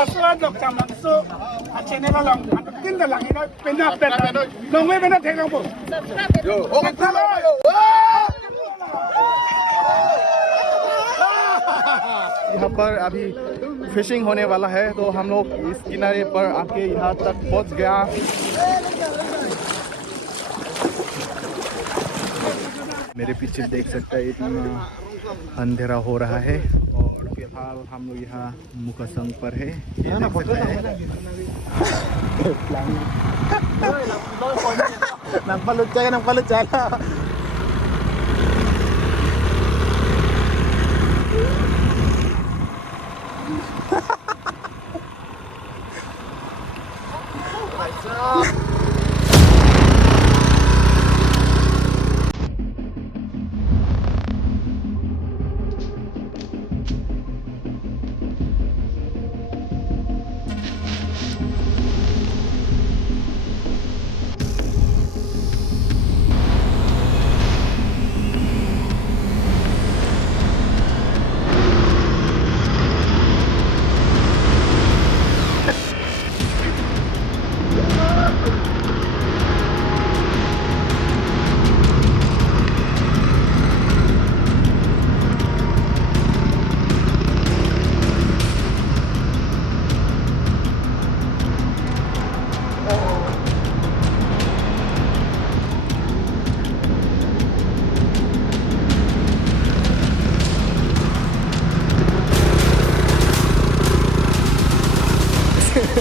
Pasal dok sama su, aceh ni lang, anak tinda lang ini pindah pindah, nongwe pindah tengah pun. Yo, orang tua yo. यहाँ पर अभी fishing होने वाला है तो हम लोग इस किनारे पर आके यहाँ तक पहुँच गया। मेरे पीछे देख सकते हैं इतना अंधेरा हो रहा है और फिलहाल हम लोग यहाँ मुकासंग पर है। ये देख सकते हैं nampak lucu lah.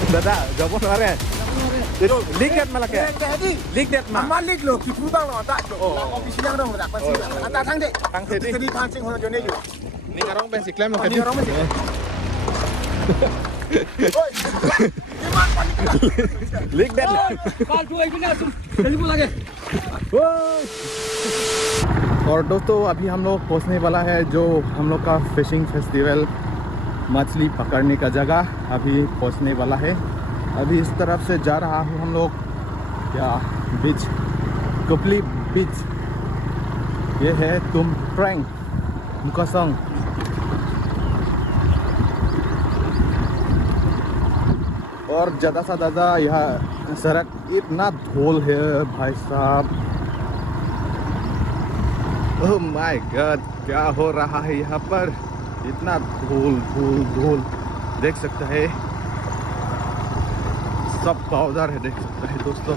Dada, jawab mana? Lig dat malah ke? Lig dat mah. Malik lo, kita bang lo tak. Ofisi yang dong tak pasti. Anta thang deh. Thang thế đi. Jadi pancing hono jone ju. Ni ngarong ben si klaim lo ke? Ni ngarong ben si. Oi. Gimana panik? Lig dat. Bal dua ini ना जल्दी बोला के. और दोस्तों अभी हम लोग पहुंचने वाला है जो हम लोग का फिशिंग फेस्टिवल मछली पकड़ने का जगह अभी पहुंचने वाला है। अभी इस तरफ से जा रहा हूं हम लोग क्या बीच कुपली बीच। ये है तुम ट्रैंग मुकासंग। और ज़्यादा से ज़्यादा यह सड़क इतना धूल है भाई साहब। ओह माय गॉड, क्या हो रहा है यहाँ पर? इतना धूल धूल धूल देख सकते हैं, सब पाउडर है देख सकते हैं दोस्तों।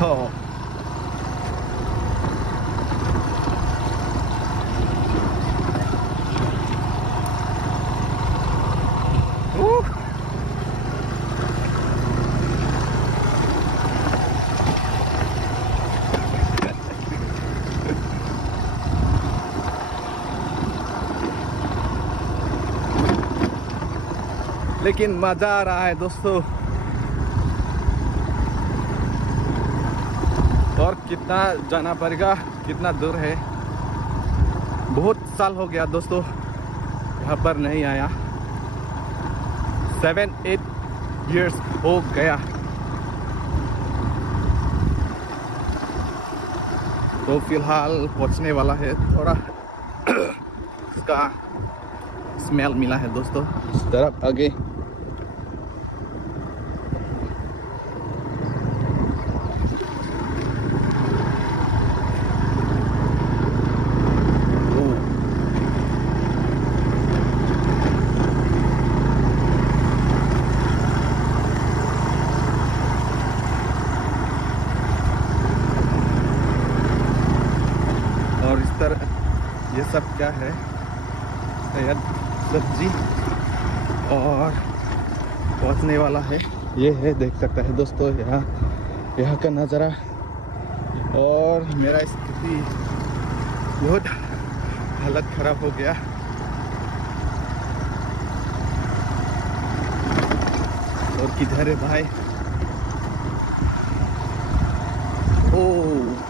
हाँ लेकिन मजा आ रहा है दोस्तों। और कितना जाना पड़ेगा, कितना दूर है। बहुत साल हो गया दोस्तों यहाँ पर नहीं आया, 7-8 years हो गया। तो फिलहाल पहुंचने वाला है, थोड़ा इसका स्मेल मिला है दोस्तों। इस तरफ आगे और इस तरह ये सब क्या है, शायद सब्जी और पहुंचने वाला है। ये है देख सकता है दोस्तों यहाँ का नज़ारा। और मेरा स्थिति बहुत हालत ख़राब हो गया। और किधर है भाई? ओह,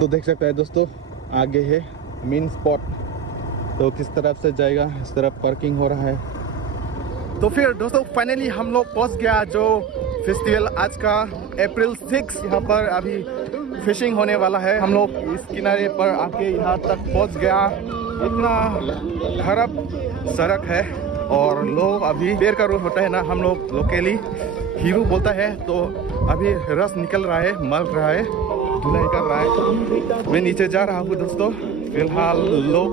तो देख सकते हैं दोस्तों आगे है मेन स्पॉट। तो किस तरफ से जाएगा, इस तरफ पार्किंग हो रहा है। तो फिर दोस्तों फाइनली हम लोग पहुंच गया जो फेस्टिवल आज का अप्रैल 6 यहाँ पर अभी फिशिंग होने वाला है। हम लोग इस किनारे पर आके यहाँ तक पहुँच गया। इतना खराब सड़क है और लोग अभी बेर का रोड होता है ना, हम लोग लोकली हीरू बोलता है, तो अभी रस निकल रहा है, मल रहा है, धुलाई कर रहा है। मैं नीचे जा रहा हूँ दोस्तों। फिलहाल लोग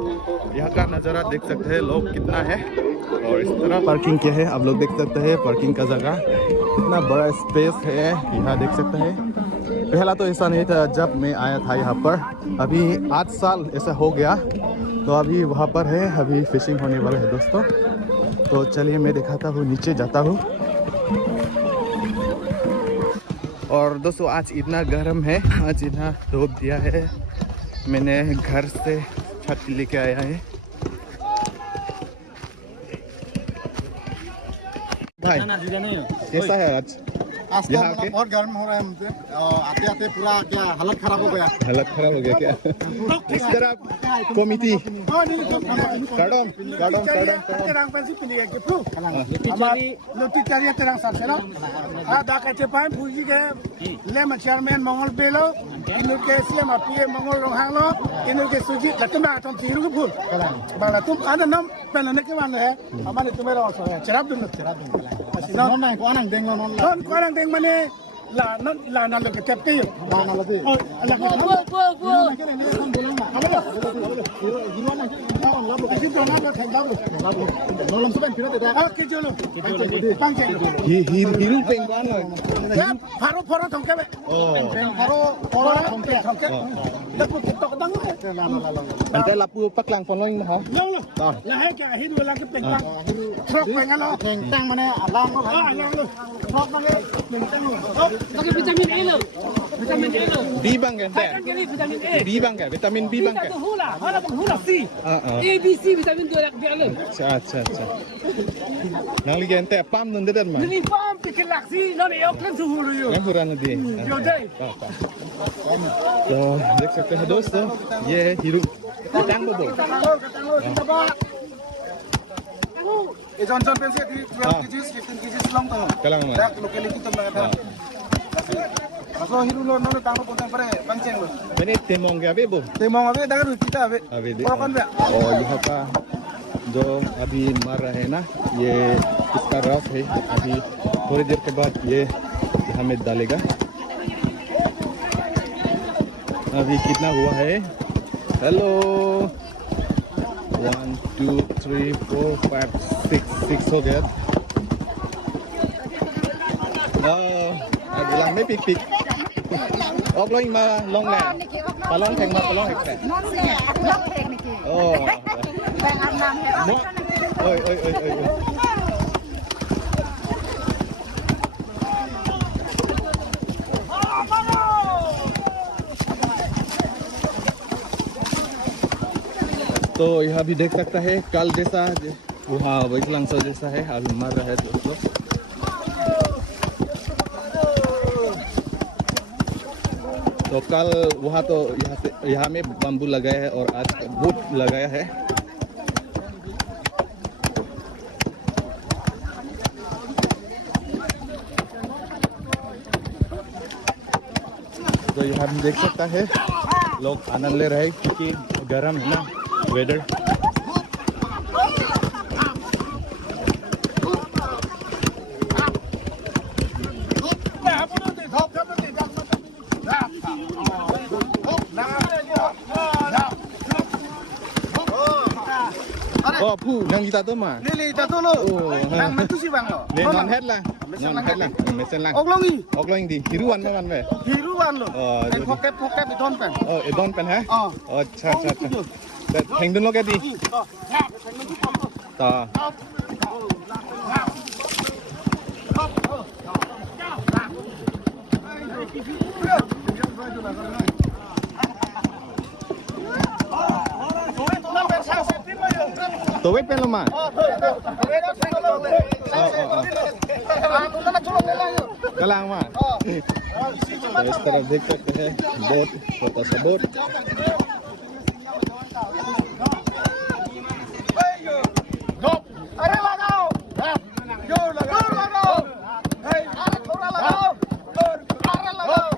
यहाँ का नज़ारा देख सकते हैं, लोग कितना है और इस तरह पार्किंग क्या है आप लोग देख सकते हैं। पार्किंग का जगह इतना बड़ा स्पेस है, यहाँ देख सकते हैं। पहला तो ऐसा नहीं था जब मैं आया था यहाँ पर, अभी 8 साल ऐसा हो गया, तो अभी वहाँ पर है, अभी फिशिंग होने वाला है दोस्तों। तो चलिए मैं दिखाता हूँ, नीचे जाता हूँ। और दोस्तों आज इतना गर्म है, आज इतना धूप दिया है, मैंने घर से छत लेके आया है। भाई कैसा है आज? आज तो बहुत गर्म हो रहा है मुझे, आते आते पूरा क्या हालत खराब हो गया। हालत खराब हो गया क्या? इस तरह committee kadom terang pensi pilih ke pu amar loti cari terang sarsela ada kace pan puji ke le ma chairman mongol belo inu ke islam apie mongol longhang lo inu ke suji katum na tom tiru ke phul bala tum ada nam pelane ke wan hai amare tumera oso hai cherab dun non nai ko anang deng non ko anang deng mane la na lo ke tap ke yo la na lo de ala ke hiru pengkuan rồi. 바로 통깨. 바로 통깨. Lapu TikTok dang. Nanti lapu paklang phone hả? Lo. Là hay cái hiru là cái pengkuan. Trok pengen lo. Pengtang mana alang lo. Alang lo. Trok mana pengtang lo. Pakai vitamin E lo. Vitamin E lo. B bang kan? Vitamin E. B bang kan? Vitamin B bang kan? Hula, mana pun hula C. A B C vitamin 2 dak dia lo. अच्छा। Nang ligen teh pam nanti dan mah. Ni pam pikir laksi, lo ni oklan tu hulu yo. Yang kurang nanti. Yo deh. तो देख सकते हैं दोस्तों, ये है हिरू कटांग बोबो। ये Johnson pencil 12 kg 15 kg long tu. Kalang mah. Dak lokali kita mengata. Kalau hiru lo no tango potong pare pancing lo. मैंने तेमोंग क्या बेबो? Temong abe dak ru kita abe. अभी दे। Orang kan be. और यहाँ का जो अभी मर रहे हैं ना, ये इसका रस है, अभी थोड़ी देर के बाद ये यहाँ में डालेगा। अभी कितना हुआ है? हेलो 1 2 3 4 5 6 हो गया। bilang mấy pik ốc lông mà lông nè, bà lông thành mà bà lông hẹp nè. Oh, ơi. तो यहाँ भी देख सकता है कल जैसा वहाँ वैकलांग जैसा है, अभी मर रहा है दोस्तों। तो कल वहाँ तो यहाँ में बम्बू लगाया है और आज बूट लगाया है। तो यहाँ हम देख सकता है लोग आनंद ले रहे हैं क्योंकि गर्म है ना weather. Oh, pu, nang kita tu mah. Lili jatuh lo. Nang itu sih bang lo. Non head lah. Non head lah. Mesen lang. Oklongi. Oklong di. Hiruan mana be? Hiruan lo. Oh, En poket idon pen. Oh, edon pen ha? Oh. Oh, अच्छा। Hang dun lo ke di. Ta. तो वे pen लो मा। कलांग मा। तो इस तरफ देख सकते हैं बोट, छोटा सा बोट। अरे लगाओ, जो लगाओ, अरे थोड़ा लगाओ, अरे लगाओ।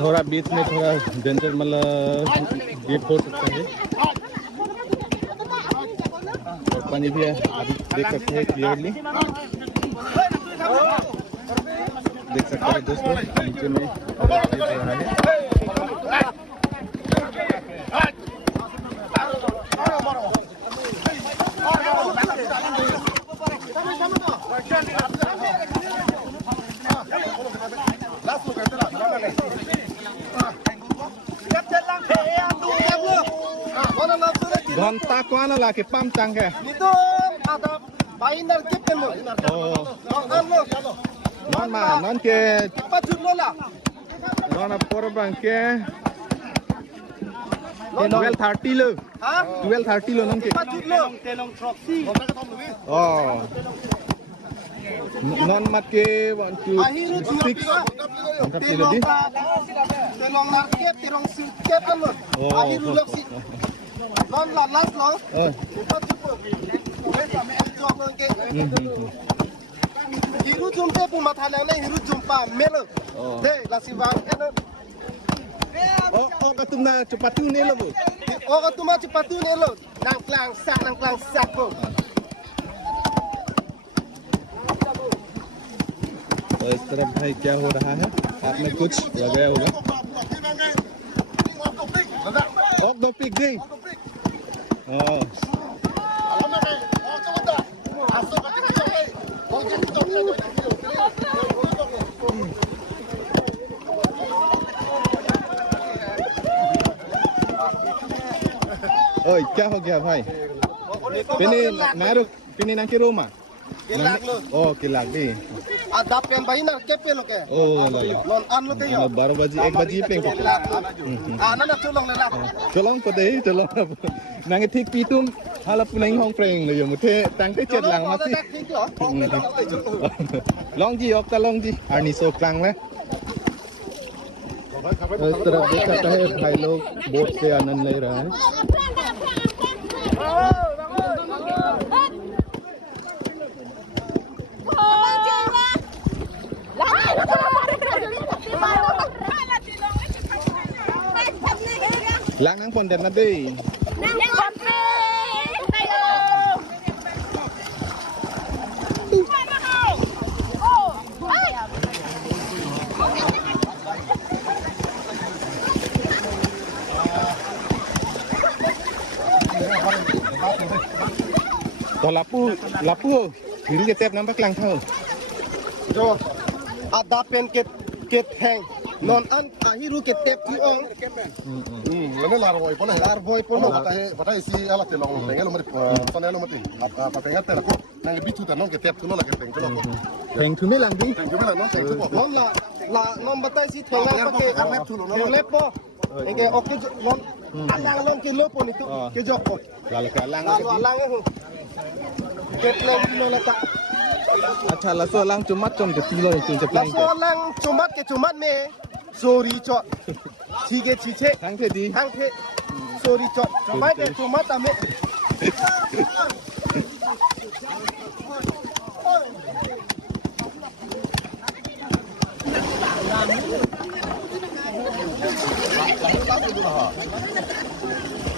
थोड़ा बीच में थोड़ा डेंजर मतलब डीप हो सकता है और पानी भी है अभी देख सकते हैं क्लियरली देख सकते हैं दोस्तों नीचे में दिख रहा है घंटा कौन ला के पम चंग है Itu ada painar kita lo. non mà non ke Apa judul lah? non por bang ke 12:30 lo Hah? 12:30 lo non ke Apa judul? Telong proxy. oh non mat ke 1 2 Akhirnya 6 telong telong narkep, telong sikep kan lo. Akhirnya lo si. Non lah last lo. Apa judul? Kita menjual lo ke. Hiru jumpa pun mata nang hiru jumpa melo. Deh, lasi bang kan. oh katumna cepat tu ni lo bu Oh, tu macam patu ni lo. Nang klang sak ko. तो इस तरफ भाई क्या हो रहा है आपने कुछ लगाया होगा और दो पिक गई ओए क्या हो गया भाई पिनी नारू पिनी नंकी Ruma Kilag lo. oh Qila the Ada pen bayi narkep lo ke. oh lala Non an lo ke yo. 12 बजे 1 बजे पे Nana tolong lela. चलों पते चलों नंगे ठीक पीतुम हाला पुलिंग होंग प्रेंग ले यो मुझे तंगे चेत लांग मासी लॉन्ग जी ऑफ ता लॉन्ग जी आर्नी सो क्लांग ले इस तरह देख सकता है भाई लोग बोट से आनंद ले रहा हैล้างนั่งคนเด่นนะดิตัวลับปูถือจะเต็มน้ำพักลังเท่า Jo. Ada pen ket hang. Non an ahiru ket ki ong. Lene larboy pona Lar boy pon lo. patay si ala te long tengelo mari sonelo mati apa tenga te la ko nang bitu ta non ke tep tulo la ke teng tulo ko เพลงคือไม่ลังดิ teng jumela non teng tulo Non la non batai si tengah pakai lepo. Enge oke non alang long ke lepo itu ke joko. lalu ke lang Lalu alang itu. Ket lagi no letak. अच्छा लसो lang cuma com ke tilo itu je plan Langsung alang cumat me. Sorry cok. Cike cice. tang ke di Hang ke. Sorry cok. Coba ke cumat ame.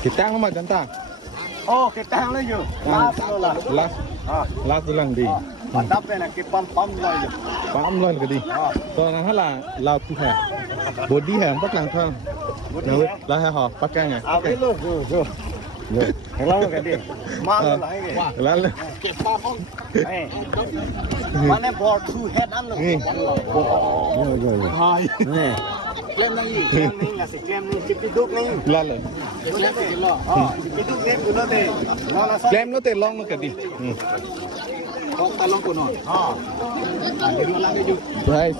kita ngomong gantang Oh, kita hang lagi. Last lo lah. last lang di Ada pen ke pam lagi. pam loan ke di to nang hala lao tu hai body hai pak lang thang la hai ha pak kang hai Abi lo, jo. Hello ke dia. Mal lah ini. la la Eh. Mana board two head an lo. ni Hai. Nih. Klaim ni ngasih klaim ni cipiduk ni. la la Cipiduk ni guna deh. Mana sa? claim lo te long lo ke di Kau tolong kuno. Ada lagi ju. guys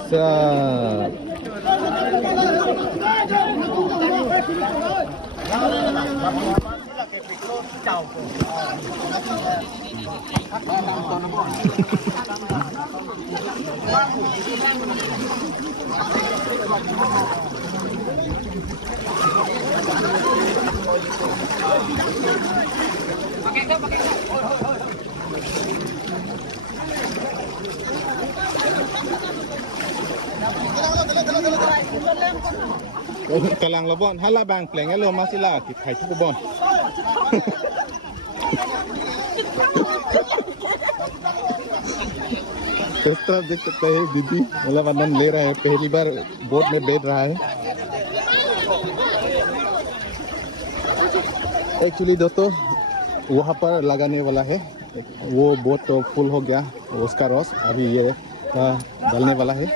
Kalang labon, hala bang pleng lo masila kit khai thu bon. इस तरफ देख सकते हैं दीदी मतलब आनंद ले रहा है, पहली बार बोट में बैठ रहा है। एक्चुअली दोस्तों वहाँ पर लगाने वाला है, वो बोट तो फुल हो गया उसका रस, अभी ये डालने वाला है।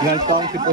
Ngantong kita.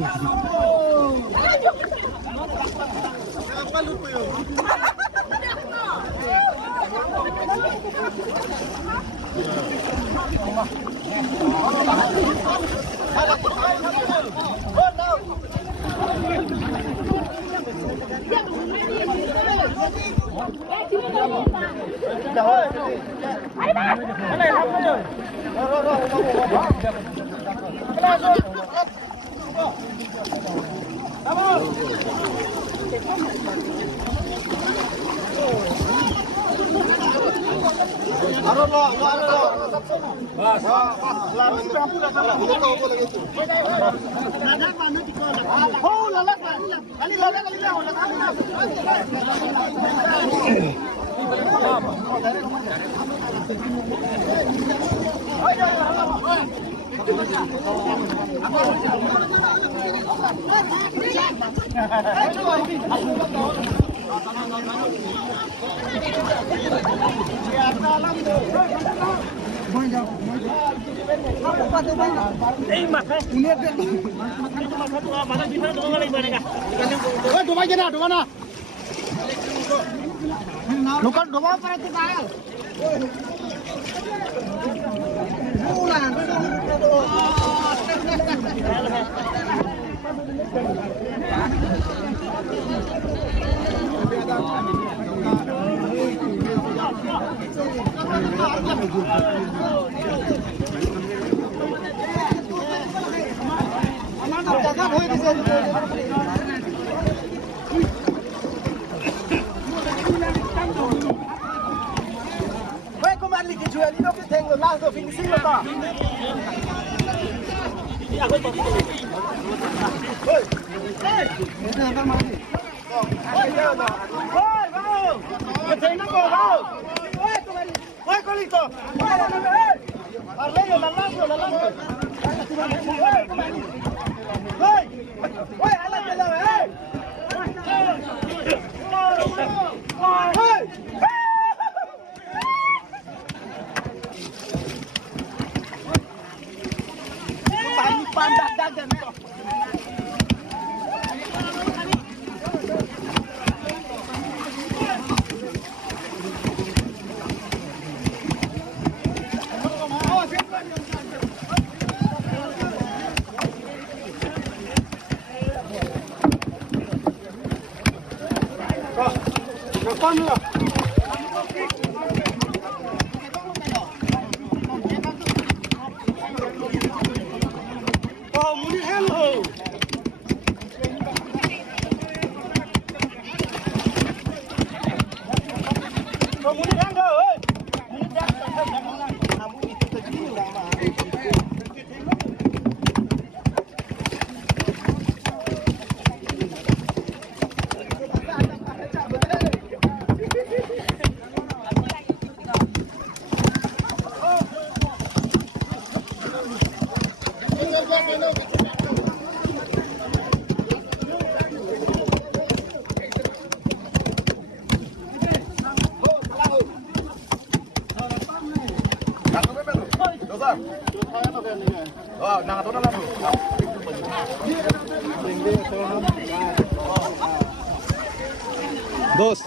दोस्त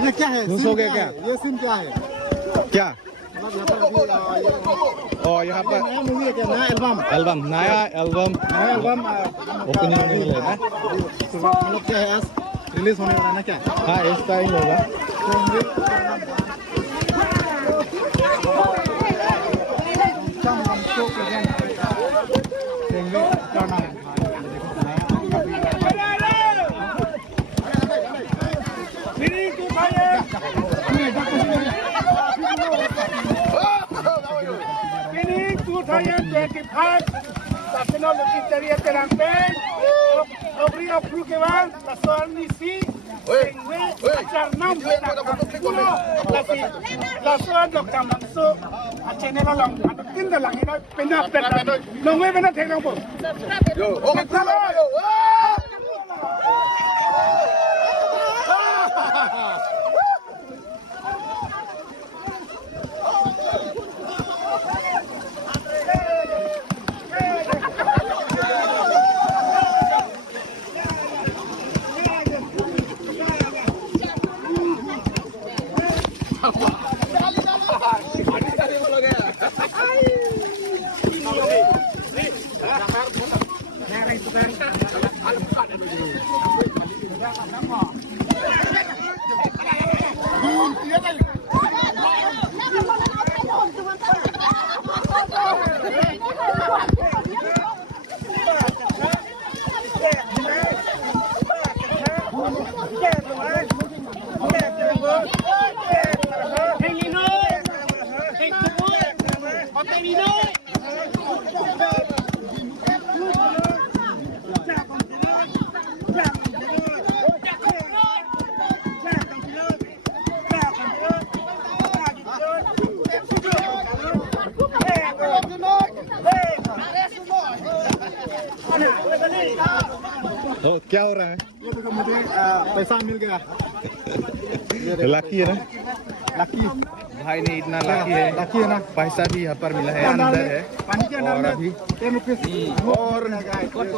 ये क्या है? दोस्त हो गया क्या? ये सीन क्या है? क्या? और यहाँ पर नया मूवी है क्या? नया एल्बम? नया एल्बम ओपनिंग होने वाला है ना? मतलब क्या है? आज रिलीज होने वाला है ना क्या? हाँ इस टाइम होगा। hai tapi no lebih dari terang pen obri opru ke van la soal misi acar nam la soal dokter masuk acene la long tin da lang ina pena pena long we pena theng nang po yo yo तो क्या हो रहा है? ये तो मुझे पैसा मिल गया। लकी है ना? लकी भाई ने इतना लकी है ना? पैसा भी यहाँ पर मिला है, अंदर है पानी के अंदर और में अभी 10 रुपये और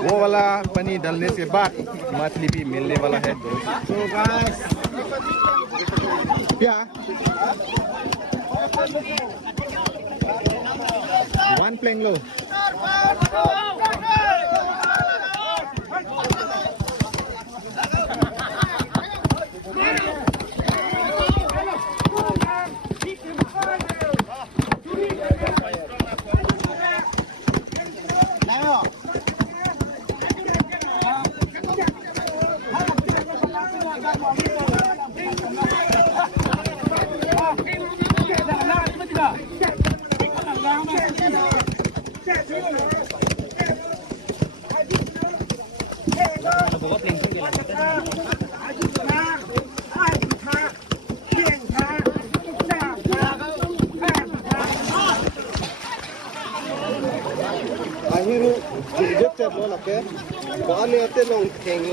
वो वाला पानी डालने से बाद मछली भी मिलने वाला है। तो गाइस क्या 1 plane low akhirnya jadi terlalu lagi. Soalnya itu long tinggi.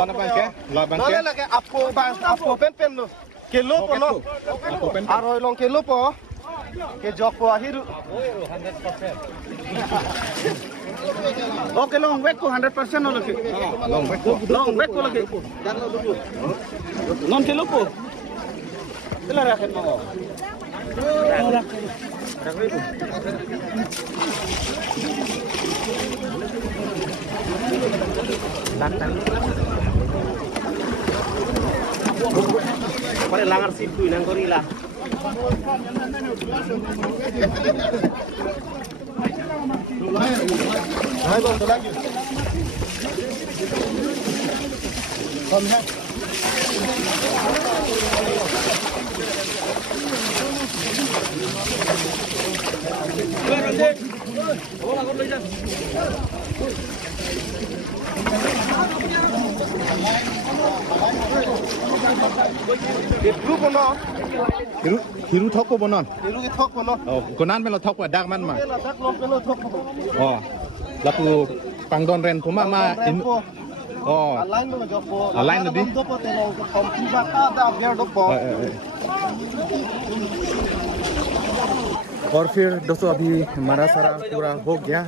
Mana bangke? La bangke? Nolak lagi apa pen lo. Kilo po no. Aroy long kilo po. Ke jok po ahiru. 100%. Oke long wek ko 100% no lagi. Long wek ko lagi. Non kilo po. Sila raket mo. Pare langar sipu nang gorila. Hai bang, lagi. Kom here. Hiru kono, hiru thok ko bonon hiru ke thok kono. oh konan melo thok wa dak man ma Pela dak long pelo thok kono. oh lapu pangdon ren kuma ma in oh Alain lo jopo. Alain lebih? Jopo telo ke kompi baka da biar jopo. और फिर दोस्तों अभी हमारा सारा पूरा हो गया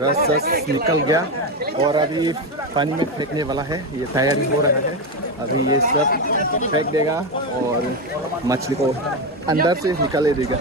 रस निकल गया और अभी पानी में फेंकने वाला है ये तैयारी हो रहा है अभी ये सब फेंक देगा और मछली को अंदर से निकाले देगा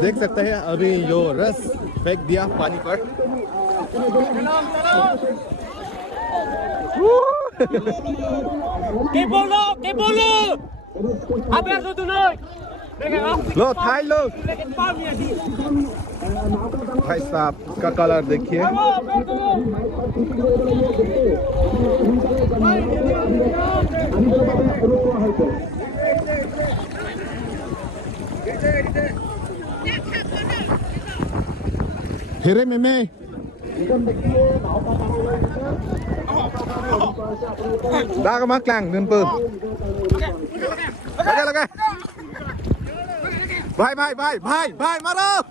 देख सकते हैं अभी जो रस फेंक दिया पानी पर के बोलो अब यार तो नहीं लो थाई लो भाई साहब इसका कलर देखिए हेरे में đá cái mắt làng nên pơm lगे भाई मारो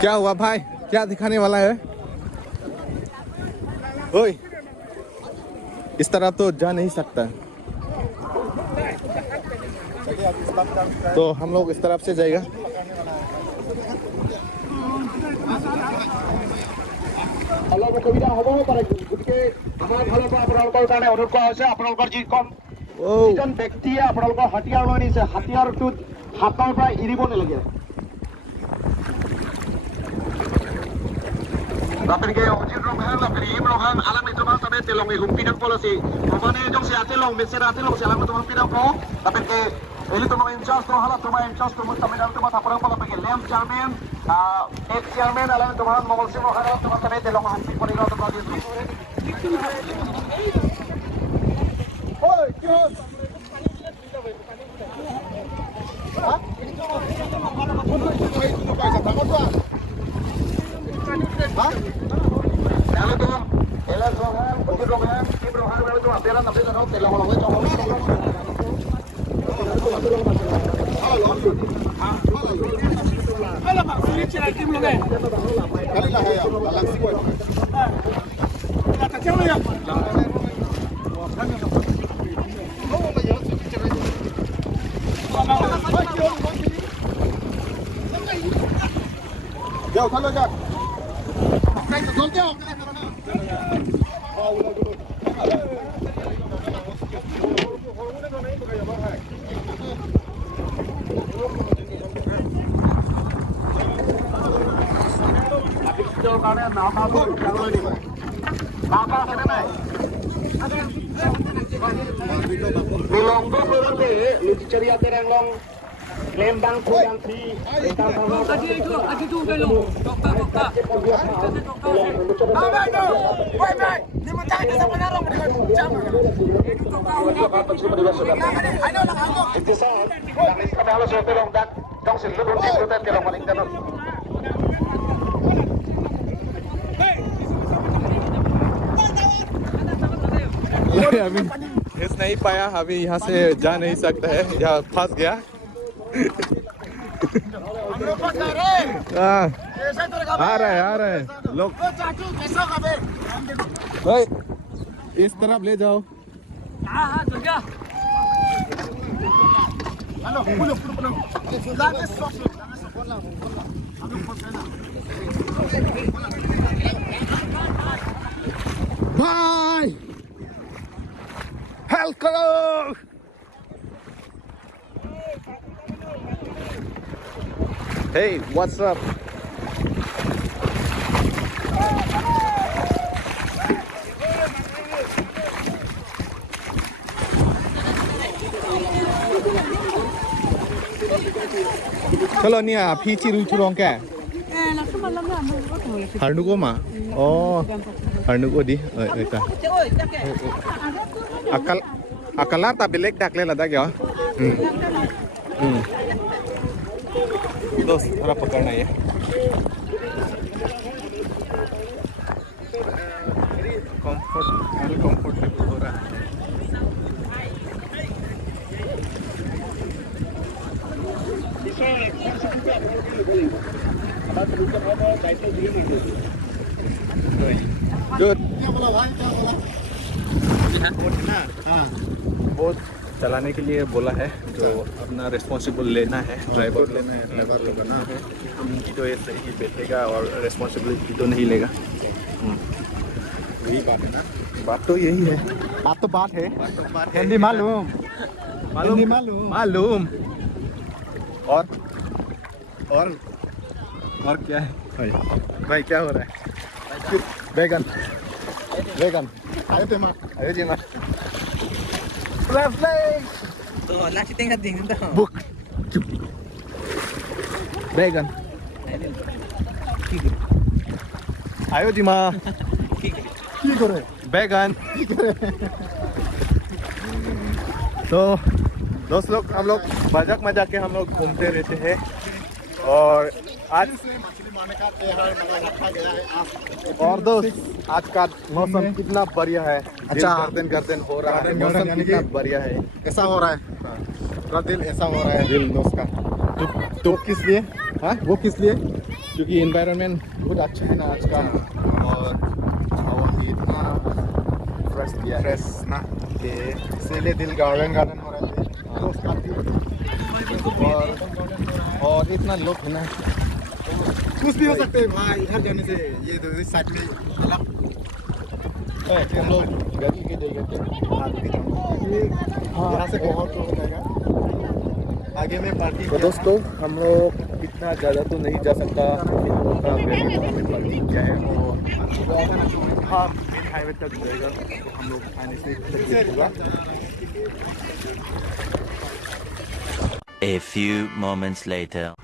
क्या हुआ भाई क्या दिखाने वाला है ओए इस तरह तो जा नहीं सकता तो हम लोग इस तरफ से जाएगा অলপ অসুবিধা হ'ব পাৰে গতিকে আমাৰ ফালৰ পৰা আপোনালোকৰ কাৰণে অনুৰোধ কৰা হৈছে আপোনালোকৰ যিজন ব্যক্তিয়ে আপোনালোকৰ হাতিয়াৰ লৈ নিছে হাতিয়াৰটোত হাতৰ পৰা এৰিব নালাগে Lapin ke ojin romhan lapin im romhan alam itu mas sampai telong ihum pinang polisi. Pokoknya jong si atelong mesra atelong si alam itu mas pinang ko. Lapin ke ini tu mau incas tu halat tu mau incas tu mesti dalam tu mas apa orang lapin ke lem chairman, ex chairman alam itu mas mau si mau halat tu mas sampai telong hampi pori lo tu mau di sini. Oh, kau. Hah? Hah? Kalau tu, elas rohan, ojin rohan, kim rohan, kalau tu aperan nabi tu telah orang itu orang. Kalau mak sini cerita kim loge. Kali lah ya, langsung kau. Kata cakap ya. Jauh kalau jauh. Milonggo berarti lucu ceria terenglong lembang kuyantri tentang Aji tu belum dokter Apa itu? Woi, woi. Ni macam ada siapa narong dengan jam. Ayo lah aku. intisar nangis kami halus telong dak tong seluruh itu telong maling telong खींच नहीं पाया, अभी यहाँ से जा नहीं सकता है, यहाँ फंस गया। आ रहा है लोग। भाई इस तरफ ले जाओ। भाई हेल्प करो। Hey, what's up? Kalau ni ah, pici curong ke? Harnu ko ma? Oh, harnu ko di. Eka. Akalar tak belek dak le lada kya? दोस्त थोड़ा पकड़ना है। कंफर्टेबल हो रहा है। गुड। बहुत चलाने के लिए बोला है, जो अपना रिस्पॉन्सिबल लेना है, ड्राइवर लेना है, ड्राइवर लगाना है। उनकी तो ऐसे ही बैठेगा और रिस्पॉन्सिबिलिटी तो नहीं लेगा। यही बात है ना, बात तो यही है। बात तो बात है, हिंदी मालूम मालूम। और क्या है भाई, क्या हो रहा है? बैगन ayo जी मार बुक बैगन आयो जी माँ बैगन। तो दोस्त लोग, हम लोग मजाक के हम लोग घूमते रहते हैं, और आज और दोस्त आज का मौसम कितना बढ़िया है। अच्छा, गर्दन हो रहा है, मौसम कितना बढ़िया है। ऐसा हो रहा है, पूरा दिल ऐसा हो रहा है दिल दोस्त का। तो किस लिए? हाँ, वो किस लिए? क्योंकि एनवायरनमेंट बहुत अच्छा है ना आज का, और हवा भी इतना फ्रेश दिया फ्रेश ना, कि इसीलिए दिल गार्डन हो रहा है दोस्त का। और इतना लोग है ना, कुछ भी हो सकते हैं भाई, इधर जाने से ये तो इस साइड में अलग हम लोग गली की जगह पे यहाँ से बहुत हो जाएगा आगे में पार्टी। तो दोस्तों, हम लोग इतना ज़्यादा तो नहीं जा सकता, हमें पार्किंग क्या है, और हाँ मेन हाईवे तक जाएगा, तो हम लोग आने से होगा। A few moments later.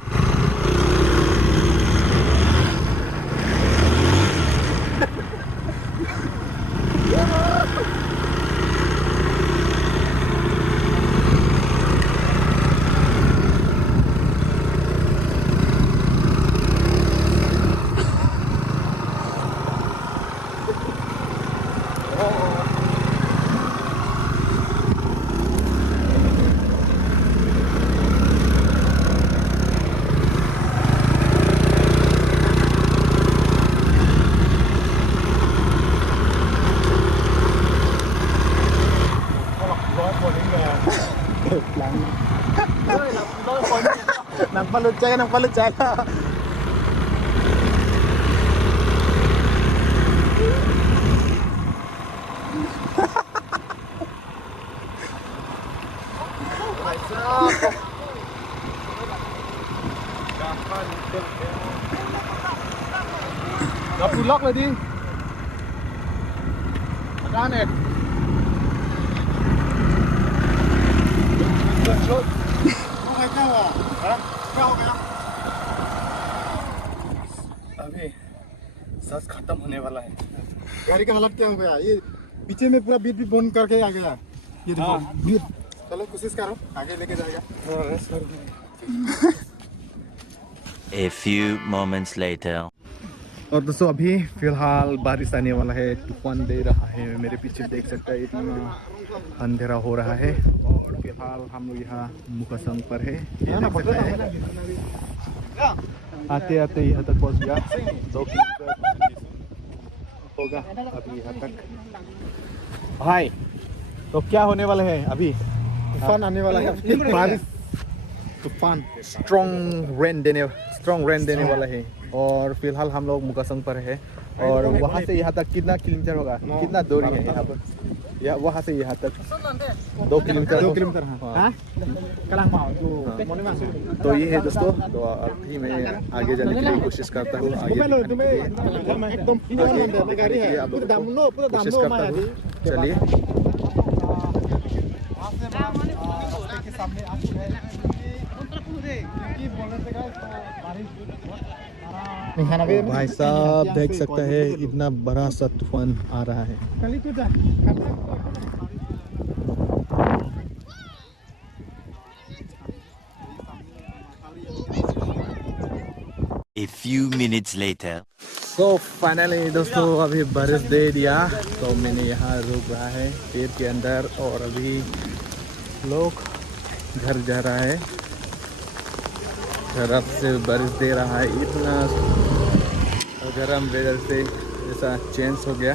Nang palut jaga. Gak pulak lagi. Kanet. अभी सांस खत्म होने वाला है। गाड़ी का हालत क्या हो गया? ये पीछे में पूरा बीट भी बंद करके आ गया। ये देखो बीट। चलो कोशिश करो, आगे लेके जाएगा। A few moments later. और दोस्तों अभी फिलहाल बारिश आने वाला है, तूफान दे रहा है। मेरे पीछे देख सकते हैं इतना अंधेरा हो रहा है। और फिलहाल हम लोग यहाँ मुकासंग पर है, ये देख सकते हैं। आते आते यहाँ तक पहुँच गया, 2 किलोमीटर होगा अभी यहाँ तक। भाई तो क्या होने वाला है अभी? तूफान आने वाला है, बारिश तूफान स्ट्रॉन्ग रेन देने वाला है। और फिलहाल हम लोग मुकासंग पर है और वहाँ से यहाँ तक कितना किलोमीटर होगा, कितना दूरी है यहाँ पर? या वहाँ से यहाँ तक 2 किलोमीटर। हाँ। तो ये है दोस्तों, तो अभी मैं आगे जाने के लिए कोशिश करता हूँ, आगे कोशिश करता हूँ। चलिए भाई साहब देख सकते हैं इतना बड़ा सा तूफान आ रहा है। A few minutes later. तो फाइनली दोस्तों अभी बारिश दे दिया, तो मैंने यहाँ रुक रहा है पेड़ के अंदर और अभी लोग घर जा रहा है। तरफ से बारिश दे रहा है, इतना गर्म वेदर से ऐसा चेंज हो गया।